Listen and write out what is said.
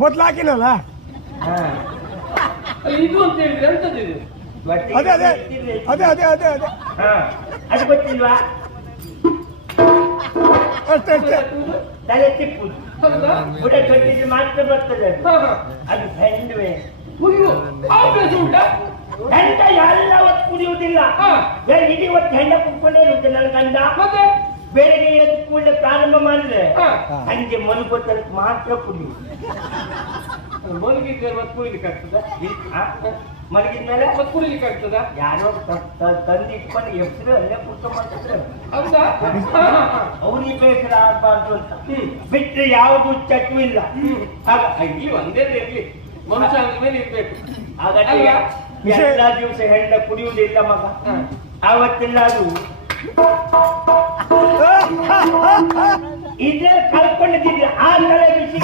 ಮೊದ್ಲು ಹಾಕಿಲ್ಲಲ್ಲ. ಇದು ಅಂತ ಹೇಳಿದ್ರೆ ಎಂತದ್ದು ಇದು? ಅದೇ ಅದೇ ಅದೇ ಅದೇ ಅದೇ ಅದೇ ಅದು ಗೊತ್ತಿಲ್ವಾ? ಅಷ್ಟೇ ಅಷ್ಟೇ. ತಲೆ ತಿಪ್ಪುದು ಹೌದಾ? ಬುಡ ಕಟ್ಟಿದ್ರೆ ಮಾತ್ರ ಬರ್ತದೆ ಅದು. ಹಾ, ಹಾ. ಅದು ಹೆಂಡುವೆ. ಅಯ್ಯೋ, ಆಭ್ಯಾಸ ಉಂಟಾ? ಹೆಂಡ ಎಲ್ಲ ಹೊತ್ತು ಕುಡಿಯುವುದಿಲ್ಲ. ಹಾ. ಇಡೀ ಹೊತ್ತು ಹೆಂಡ ಕುತ್ಕೊಂಡೇ ಇರುತ್ತೆ ನನ್ನ ಗಂಡ. ಮತ್ತೆ ಬೆಳಗ್ಗೆ ಎದ್ದು ಕೂಡಲೇ ಪ್ರಾರಂಭ ಮಾಡಿದ್ರೆ ಹಾ. ಸಂಜೆ ಮಲಗೋತನ ಮಾತ್ರ ಕುಡಿಯುವುದು. ಮಲಗಿದ್ರೆ ಮತ್ತೆ ಕುಡಿಲಿಕ್ಕೆ ಆಗ್ತದ? ಮಲಗಿದ್ಮೇಲೆ ಮತ್ತೆ ಕುಡಿಲಿಕ್ಕೆ ಆಗ್ತದ? ಯಾರೋ ತಂದು ಇಟ್ಕೊಂಡು ಹೆಸರು ಅಲ್ಲೇ ಕುತ್ಕೊಂಡ್ರೆ ಹೌದಾ? ಹಾ, ಹಾ, ಹಾ. ಅವ್ರಿಗೆ ಬೇಸರ ಆಗ್ಬಾರ್ದು ಅಂತ ಬಿಟ್ರೆ ಯಾವುದು ಚಟು ಇಲ್ಲ. ಆಗ ಇಲ್ಲಿ ಒಂದೇ ಇರ್ಲಿ, ಮನುಷ್ಯ ಅಂದ ಮೇಲೆ ಇರ್ಬೇಕು. ಹಾಗಾದ್ರೆ ಎಲ್ಲ ದಿವಸ ಹೆಂಡ ಕುಡಿಯುವುದಿಲ್ಲ ಮಗ. ಆವತ್ತೆಲ್ಲ ಅದು ಇದೇ ಕಳ್ಕೊಂಡಿದ್ದಿದ್ರೆ ಆ ತಲೆ ಬಿಸಿ